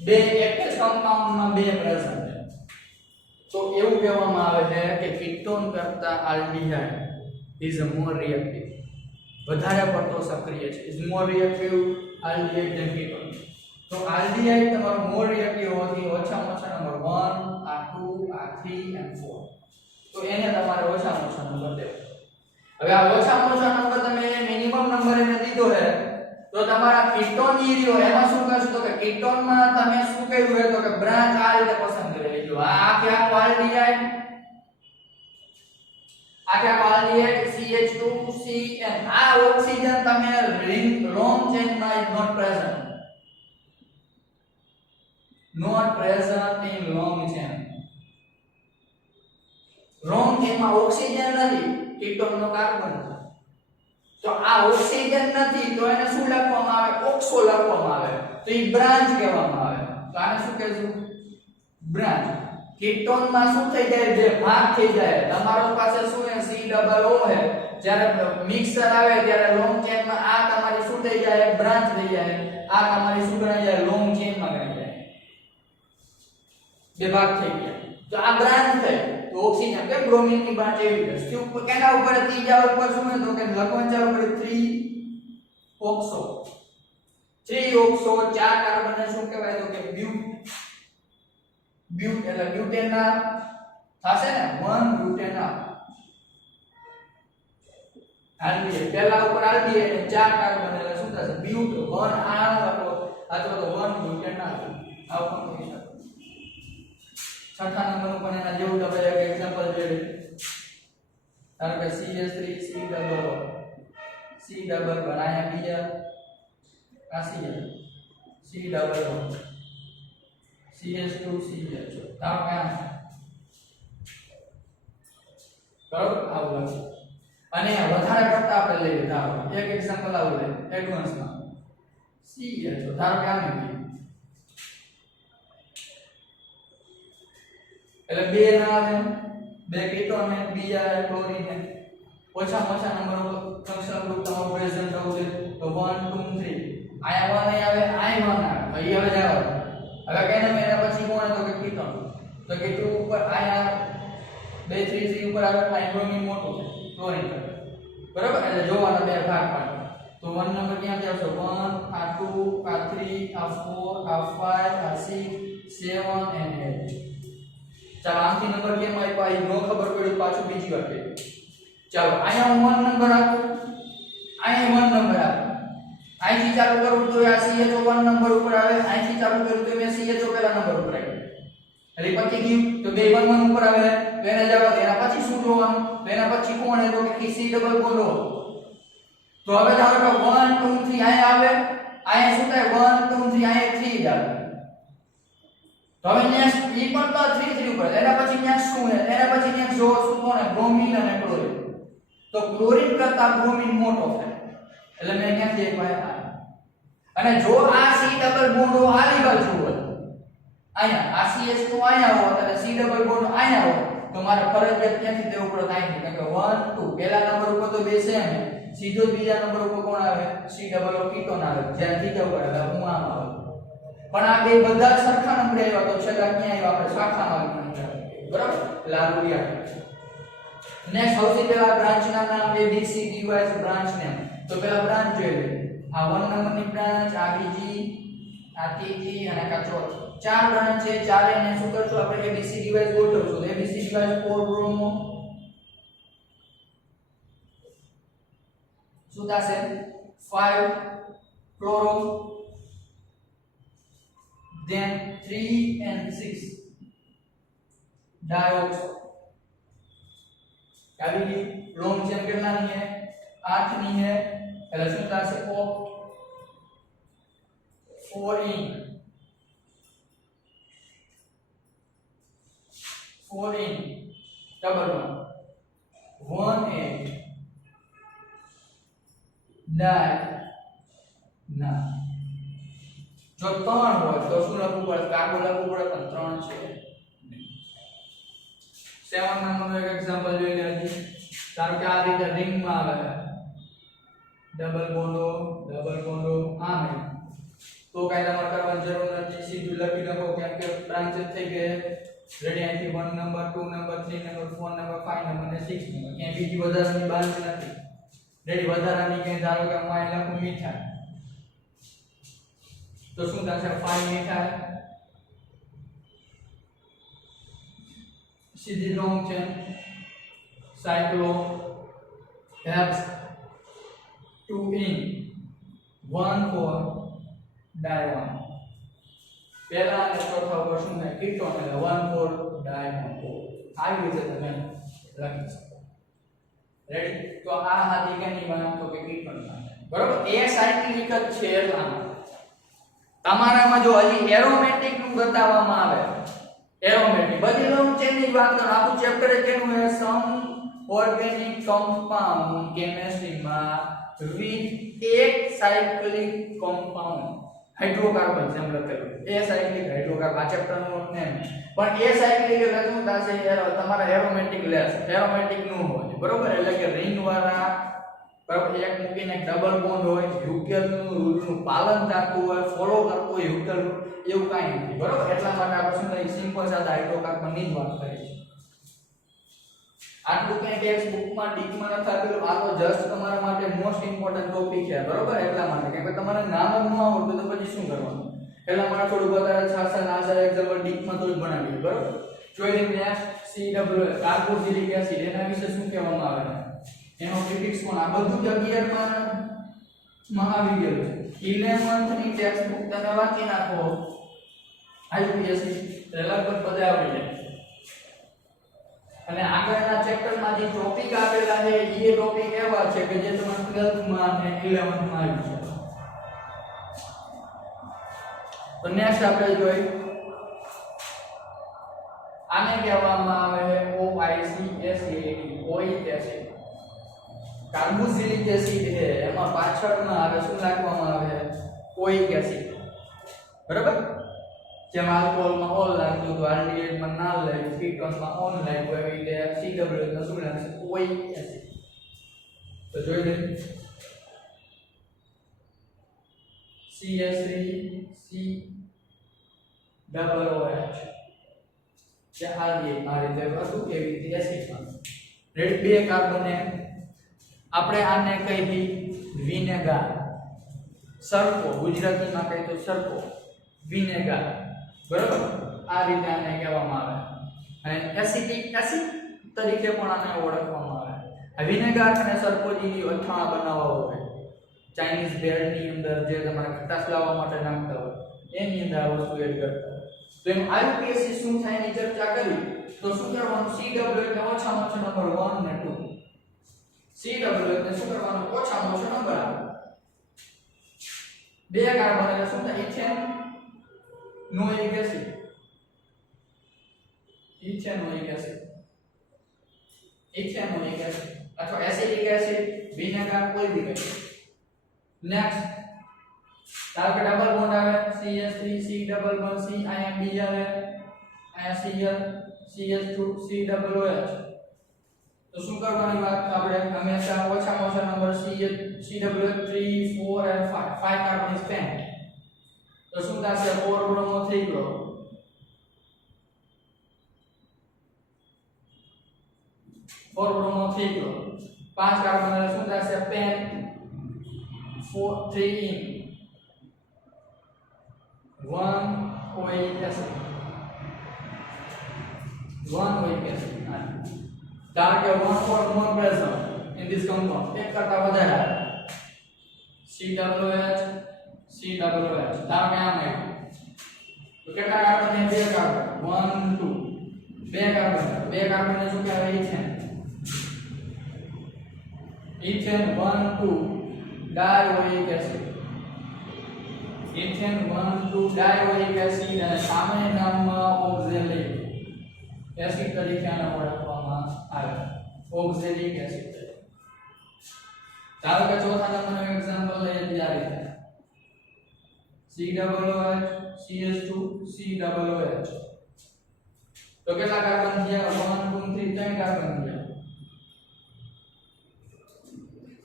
બે એક જ કમ્પાઉન્ડમાં બે પ્રેઝન્ટ છે તો એવું કહેવામાં આવે છે કે કીટોન કરતા આલ્ડીહાઇડ ઇઝ મોર રિએક્ટિવ વધારે પડતો સક્રિય છે is more reactive aldehyde than ketone તો આલ્ડીહાઇડ તમારો મોર રિએક્ટિવ હોવાથી ઓછામાં ઓછા નંબર 1 આ 2 આ 3 and 4 તો એને તમારે ઓછામાં ઓછા નંબર દેવો હવે આ ઓછામાં ઓછા નંબર તમે મિનિમમ નંબર એને દીધો છે તો તમારા કીટોન એરિયો એમાં શું કરશો તો કે કીટોન માં તમે શું કર્યું છે તો કે બ્રાન્ચ આ રીતે પસંદ કરી લેજો આ આખા આલ્ડીહાઇડ CH2CN આ ઓક્સિજન તમે રિંગ લોંગ ચેન માં is not present in long chain long chain માં ઓક્સિજન નથી કીટોન નો કાર્બન છે તો આ ઓક્સિજન નથી તો એને શું લખવામાં આવે ઓક્સો લખવામાં આવે તો એ બ્રાન્ચ કહેવામાં આવે તો આને શું કહેશું બ્રાન્ચ કીટોન માં શું થઈ જાય જે ભાગ થઈ જાય તમારો પાસે શું છે COO છે જ્યારે મિક્સર આવે ત્યારે લોંગ ચેન માં આ તમારી શું થઈ જાય બ્રાન્ચ થઈ જાય આ તમારી શું ગણાય જાય લોંગ ચેન માં ગણાય જાય બે ભાગ થઈ ગયા તો આ બ્રાન્ચ થઈ તો ઓક્સિજન કે બ્રોમિન ની બ્રાન્ચ એવી છે સ્ટ્યુપ કેના ઉપર ત્રીજા ઉપર શું છે તો કે લખવાનું ચાલુ કરે 3 ઓક્સો 3 ઓક્સો 4 કાર્બન ને શું કહેવાય તો કે બ્યુટ એટલે બ્યુટેનોલ થશે ને 1 બ્યુટેનોલ આલ્ડીહાઇડ પહેલા ઉપર આલ્ડીહાઇડ અને 4 કાર્બન એટલે શું થશે બ્યુટ 1 આ અથવા તો 1 બ્યુટેનોલ આવું પણ કહી શકો છઠ્ઠા નંબર ઉપર એના જેવું તમે એક એક્ઝામ્પલ જોઈ ધારો કે CH3 C ડબલ બનાયા બીજા આ C ડબલ CH2 CH ધારો કે બરાબર આવું છે અને વધારે પડતા આપણે લઈએ ધારો એક એક્ઝામ્પલ આવું લે એડવાન્સ માં CH ધારો કે આને એટલે બે ના આવે બે કીટોન ને બીજા ક્લોરીન ને ઓછામાં ઓછા નંબર ઓફ ફંક્શનલ ગ્રુપ તમારો પ્રેઝન્ટ હોવું જોઈએ તો 1 2 3 આયા 1 આવે આયા 1 આવે ભાઈ હવે જાવ હવે કઈ ના એના પછી કોણ તો કે કીટોન તો કે 2 ઉપર આયા 2 3 3 ઉપર આવે આયા બ્રોમિન મોટું છે ક્લોરીન કરતા બરાબર એટલે જોવાના બે ભાગ પાડો તો 1 નંબર ક્યાં આવશે 1 આ 2 આ 3 આ 4 આ 5 આ 6 7 and 8 ચાલો આથી નંબર કેમ આપ્યા એ નો ખબર પડી પાછું બીજી વાર કહી ચાલો અહીંયા હું 1 નંબર આપું અહીંયા 1 નંબર આપું અહીંથી ચાલુ કરું તો આ CHO 1 નંબર ઉપર આવે અહીંથી ચાલુ કરું તો મેં CHO પહેલા નંબર ઉપર આવી એટલે પછી ગયું તો બે 1 1 ઉપર આવે તો એને જવા દે એના પછી શું જોવાનું તો એના પછી કોણ હે તો કે C ડબલ બોન્ડ હો તો હવે ધારો કે 1 2 3 અહીંયા આવે અહીંયા શું થાય 1 2 3 અહીંયા 3 આવે તો હવે નેક્સ્ટ ઈ પણ તો 3 3 ઉપર એના પછી નેક્સ્ટ શું હે એના પછી નેક્સ્ટ જો શું કોણ હે બ્રોમિન અને ક્લોરીન તો ક્લોરીન કરતા બ્રોમિન મોટો થાય એટલે મેં ક્યાંથી એક ભાઈ અને જો આ C ડબલ બોન્ડ આલી બાજુ હોય અહીંયા આ CH તો અહીંયા હોય અને C ડબલ બોન્ડ અહીંયા હોય તો મારે ફરજિયાત ક્યાંથી દેવું પડે થાય નહીં કે 1 2 પહેલા નંબર ઉપર તો બે સેમ હે સીધો બીજા નંબર ઉપર કોણ આવે C ડબલ ઓ કીટોન આવે જ્યાંથી જવું પડે એટલે હું આમ આવે પણ આ બે બધા સરખા નંબરે આવ્યા તો છેલ્લા ક્યાં આવ્યા આપણે શાખામાં બરાબર લાગુ યાદ નેક્સ્ટ સૌથી પહેલા બ્રાન્ચ ના નામ ABC DYS બ્રાન્ચ નેમ તો પહેલા બ્રાન્ચ જોઈ લે આ 1 નંબરની બ્રાન્ચ આ બીજી આ ત્રીજી અને આ ચોથી ચાર બ્રાન્ચ છે ચારે ને શું કરશું આપણે ABC DYS ગોઠવશું તો ABC DYS 4 બ્રોમો શું થશે 5 ક્લોરો then 3 and 6 dioxo આવી લોંગ ચેન કેટલાની है 8 ની है એટલે શું થશે 4 in 1 8 ડાય ના જો 3 હોય તો શું લખવું પડે કાર્બો લખવું પડે પણ 3 છે 7 નંબરનું એક એક્ઝામ્પલ જોઈ લે હજી ધારો કે આ રીતે રિંગ માં આવે ડબલ બોન્ડો આમ તો કાઈ તમારે કરવાની જરૂર નથી સીધું લખી નાખો કેમ કે બ્રાન્ચેસ થઈ ગઈ રેડી અહીંથી 1 number 2 number 3 number 4 number 5 number અને 6 નંબર ક્યાં બીજી વધારાની બ્રાન્ચ નથી રેડી વધારાની કે ધારો કે હું અહીં લખું મીઠા તો શું થશે 5 મીઠા સીધી લોંગ ચેન સાયક્લો હેપ્સ 2 in 1 4 ડાયવન પહેલા અને ચોથા ઉપર શું થાય કીટોન એટલે 1 4 ડાયવન આવી રીતે તમે લખી શકો રેડી તો આ હતી કેની વાત તો કે કીટોન બરોબર એ સાયક્લિક જ છે એટલા તમારામાં જો હજી એરોમેટિક નું બતાવવામાં આવે એરોમેટિક બધી લોંગ ચેન ની વાત કરો આપણું ચેપ્ટર કેનું છે સમ ઓર્ગેનિક કમ્પાઉન્ડ કેમિસ્ટ્રીમાં વિથ એક સાયક્લિક કમ્પાઉન્ડ હાઇડ્રોકાર્બન જેમ લખેલું એ સાયક્લિક હાઇડ્રોકાર્બન આ ચેપ્ટર નું નેમ પણ એ સાયક્લિક એટલે શું થશે તમારા એરોમેટિક લેસ એરોમેટિક નું હોય બરોબર એટલે કે રિંગ વાળા બરાબર એક મૂકીને ડબલ બોન્ડ હોય યુકેલ નું રૂલ નું પાલન થતું હોય ફોલો કરતું હોય યુકેલ એવું કાઈ નથી બરોબર એટલા માટે આપણે શું થાય સિમ્પલ સાદા હાઇડ્રોકાર્બન ની જ વાત કરીએ આટલું કઈ ટેક્સ્ટ બુકમાં ડીકમાં નથી આપેલું આ તો જસ્ટ તમારા માટે મોસ્ટ ઇમ્પોર્ટન્ટ ટોપિક છે બરોબર એટલા માટે કેમ કે તમારે નામ જ ન આવડતું તો પછી શું કરવાનું એટલા માટે થોડું વધારે છાસા નાસા એક્ઝામ્પલ ડીકમાં તો જ બનાવીએ બરોબર જોઈ લઈએ નેક્સ્ટ CW કાર્બોક્સિલિક એસિડ એના વિશે શું કહેવામાં આવે એનો પ્રિફિક્સ કોણ આ બધું જ 11 માં આવી ગયું છે 11th ની ટેક્સ્ટ બુક તમે વાંચી નાખો IUPAC લગભગ બધા આવડી જાય અને આગળના ચેપ્ટરમાં જે ટોપિક આપેલા છે એ ટોપિક એવા છે કે જે તમારા 12th માં અને 11th માં આવી છે તો નેક્સ્ટ આપણે જોઈએ આને કહેવામાં આવે છે OIC ઓઇક એસિડ કાર્બોક્સિલિક એસિડ છે એમાં પાછળમાં આવે શું લખવામાં આવે ઓઇક એસિડ બરાબર જેમ આલ્કોહોલમાં ઓલ લાગ્યું તો આલ્ડીહાઇડમાં નાલ લાગ્યું કીટોનમાં ઓન લાગ્યું એવી રીતે CW એટલે શું લાગશે ઓઇક એસિડ તો જોઈ લે CH3 C ડબલ OH જે આલ્ડીહાઇડ આ રીતે હતું કેવી રીતે એસિડમાં રેડ બે કાર્બન ને આપણે આને કહી વિનેગાર, સરકો, ગુજરાતીમાં કહે તો સરકો, વિનેગાર, બરાબર? આ રીતે આને કહેવામાં આવે. અને એસિટિક એસિડ તરીકે પણ આને ઓળખવામાં આવે. આ વિનેગાર અને સરકો જેવી અથાણા બનાવવા હોય, ચાઇનીઝ બ્રેડની અંદર જે તમારે ખટાશ લાવવા માટે નાખતા હોય એની અંદર આ વસ્તુ એડ કરતા હોય. તો એમ આયુપીએસસી શું થાય એની ચર્ચા કરી તો શું કરવાનું? CW એટલે ઓછામાં ઓછો નંબર 1 ને 2. CW એટલે શું કરવાનું? ઓછામાં ઓછો નંબર આવે. બે કાર્બન એટલે શું થાય? Ethanoic acid, ethanoic acid, ethanoic acid અથવા એસિટિક એસિડ, વિનેગાર, કોઈ બી કહે. નેક્સ્ટ ધારો કે ડબલ બોન્ડ આવે CH3 C double bond C, અહીંયા B આવે, અહીંયા Cl CH2 C double OH. તો શું કરવાની વાત? આપણે હંમેશા ઓછામાં ઓછા નંબર CH3 4 અને 5 કાર્બન is spent. તો શું થશે? 4 બ્રોમો થઈ ગયો, 4 બ્રોમો થઈ ગયો, 5 કાર્બન એટલે શું થશે? Pen 3 in 1 oic acid, 1 oic acid. ધારો કે 1 or more present in this compound, એક કરતા વધારે આવે COH COH. ધારો કે આમ આવ્યું તો કેટલા કાર્બન ને? 2 કાર્બન, 1 2, 2 કાર્બન, 2 કાર્બન ને શું કહેવાય? Ethane, ethane 1 2 dioic acid, ethane 1 2 dioic acid. અને સામાન્ય નામમાં ઓક્ઝેલિક એસિડ તરીકે આને ઓળખવામાં આવે, ઓક્ઝેલિક એસિડ. ધારો કે ચોથા નંબરનું એક્ઝામ્પલ લઈએ ત્યારે COOH CH2 COOH. તો કેટલા કાર્બન થયા? 1 2 3, 3 કાર્બન થયા.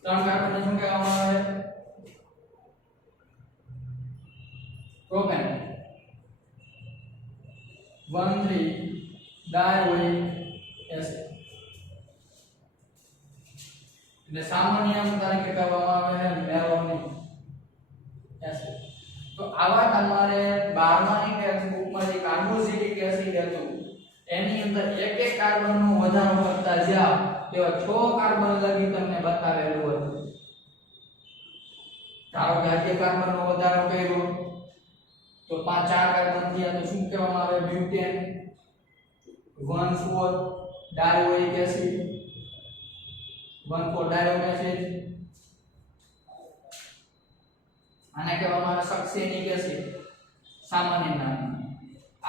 3 કાર્બન ને શું કહેવામાં આવે? Propane, 1 3 dioic acid. એટલે સામાન્ય તરીકે કહેવામાં આવે છે મેલોનિક એસિડ. તો આવા તમારે 12માની ટેક્સ્ટબુકમાં જે કાર્બોક્સિલિક એસિડ હતું એની અંદર એક એક કાર્બનનો વધારો કરતા જાવ તેવા 6 કાર્બન લગી તમને બતાવેલું હતું. ધારો કે 11 કાર્બનનો વધારો કર્યો તો 4 કાર્બન થયા તો શું કહેવામાં આવે? Butane, 1 4 dioic acid, 1 4 dioic acid. આને કહેવામાં આવે સક્સેનિક એસિડ, સામાન્ય નામ.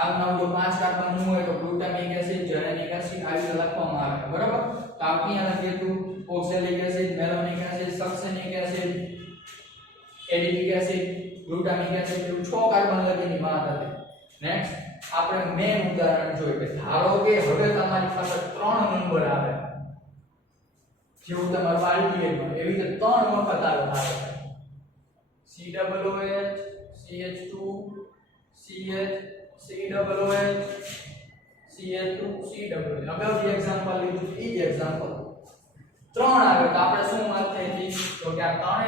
આવનાર જો 5 કાર્બન નું હોય તો ગ્લુટામિક એસિડ, જેરેનિક એસિડ આવી રીતે લખવામાં આવે, બરાબર? તો અહીંયા લખીએ તો oxalic acid, malonic acid, succinic acid, adipic acid, glutamic acid, 6 carbon લગીની વાત હતી. નેક્સ્ટ આપણે મેન ઉદાહરણ જોઈએ કે ધારો કે હવે તમારી પાસે 3 નંબર આવે, જેવું તમારું આરટીઆઈ એવી રીતે 3 વખત આવે. COOH CH2 CH COOH CH2 COOH. અગાઉ જે એક્ઝામ્પલ લીધું એ જ એક્ઝામ્પલ 3 આવે તો આપણે શું વાત થઈ હતી? તો કે આ 3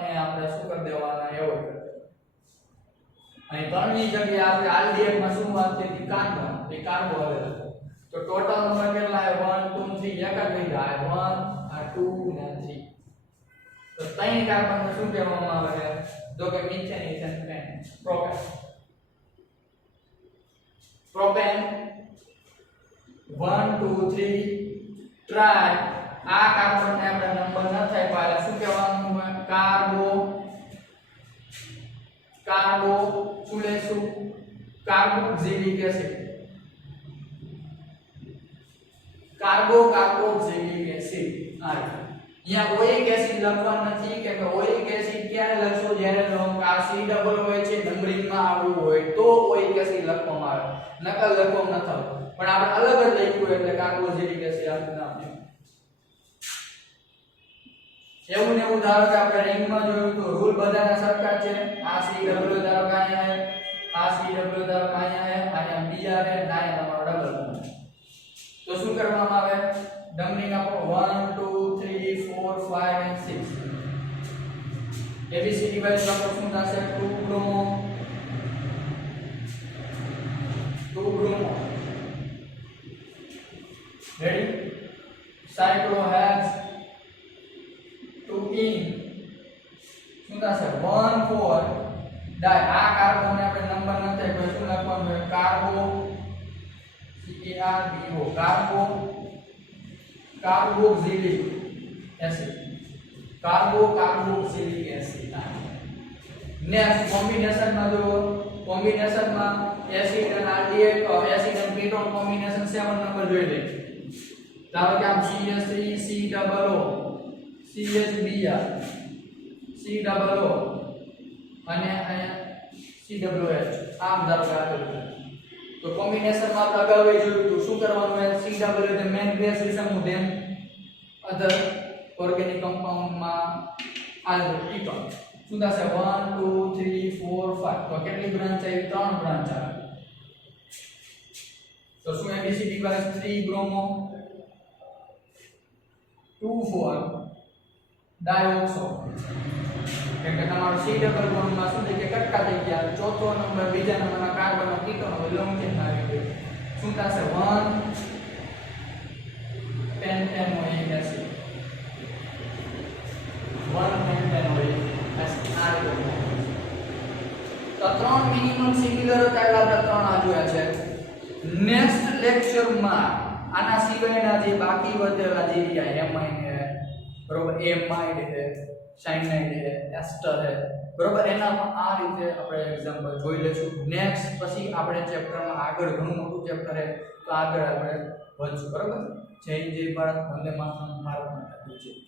ને આપણે શું કરી દેવાના? એવોઇડ કરી દેવાના. અને 3 ની જગ્યાએ આપણે આરડીએફ માં શું વાત થઈ હતી? કાર્બન, એ કાર્બો આવેલો. તો ટોટલ નંબર કેટલા આવે? 1 2 3, એક જ લીધા 1 2 ને 3. તો 3 કાર્બન ને શું કહેવામાં આવે? તો કે methane, ethane, pen, propane. Propane 1 2 3 tri. આ કાર્બન ને આપણે નંબર ન થાય પહેલા શું કહેવાનું હોય? કાર્બો. કાર્બો શું લેશું? Carboxylic acid. Carboxylic acid. અહીંયા ઓઇક એસિડ લખવાનું નથી કે ઓઇક એસિડ ક્યારે લખશો? જ્યારે આ C ડબલ હોય છે નંબરિંગ માં આવવું હોય તો ઓઇક એસિડ લખવામાં આવે, નકલ લખવામાં ન થાય. પણ આપણે અલગ જ લખ્યું એટલે કાર્બોક્સિલિક એસિડ આનું નામ છે. એવું ને એવું ધારો કે આપણે રિંગમાં જોયું તો રૂલ બધાના સરખા છે. આ CW ધારો કે અહીંયા છે, આ CW ધારો કે અહીંયા છે, અહીંયા B આવે અને અહીંયા તમારો ડબલ. તો શું કરવામાં આવે? ડમ્બલિંગ આપો 1 2 3 4 4 5 and 6 ABCD વાઇઝ લખો શું થશે 2 બ્રોમો 2 બ્રોમો રેડી સાયક્લોહેક્સ 2 ઇન શું થશે 1 4 ડાય આ કાર્બન આપણે નંબર નથી તો શું લખવાનું છે carbo CARBO carboxylic acid carboxylic acid next combination માં જો કોમ્બિનેશન માં એસિડ અને આલ્ડીહાઇડ તો એસિડ અને કેટોન કોમ્બિનેશન 7 નંબર જોઈ લે ધારો કે આમ CH3 COO CHBr COO અને અહીંયા COH આમ ધારો કે આપેલું તો કોમ્બિનેશન માં આપણે અગાઉ જોયું તો શું કરવાનું છે COO the main base reaction then other organic compound માં ketone શું થશે 1 2 3 4 5 તો કેટલી બ્રાન્ચ આવી 3 બ્રાન્ચ આવી તો શું ABCD વાઇઝ 3 બ્રોમો 2 4 ડાયોક્સો એટલે તમારો C ડબલ બોન્ડ માં શું થઈ ગયા કટકા થઈ ગયા ચોથો નંબર બીજા નંબરના કાર્બનનો કીટોન હવે લોંગ ચેન આવી ગયો શું થશે 1 pentanoic acid 1 pentanoic acid આ રીતે તો ત્રણ મિનિમમ સિમિલર હતા એટલે આપણે ત્રણ આ જોયા છે નેક્સ્ટ લેક્ચરમાં આના સિવાયના જે બાકી વધેલા જે રહ્યા એમાઇન છે બરોબર એમાઇડ છે સાયનાઇડ છે એસ્ટર છે બરોબર એના આ રીતે આપણે એક્ઝામ્પલ જોઈ લેશું નેક્સ્ટ પછી આપણે ચેપ્ટરમાં આગળ ઘણું મોટું ચેપ્ટર છે તો આગળ આપણે વધશું બરોબર જય ભારત વંદે માતરમ ભારત માતા કી જય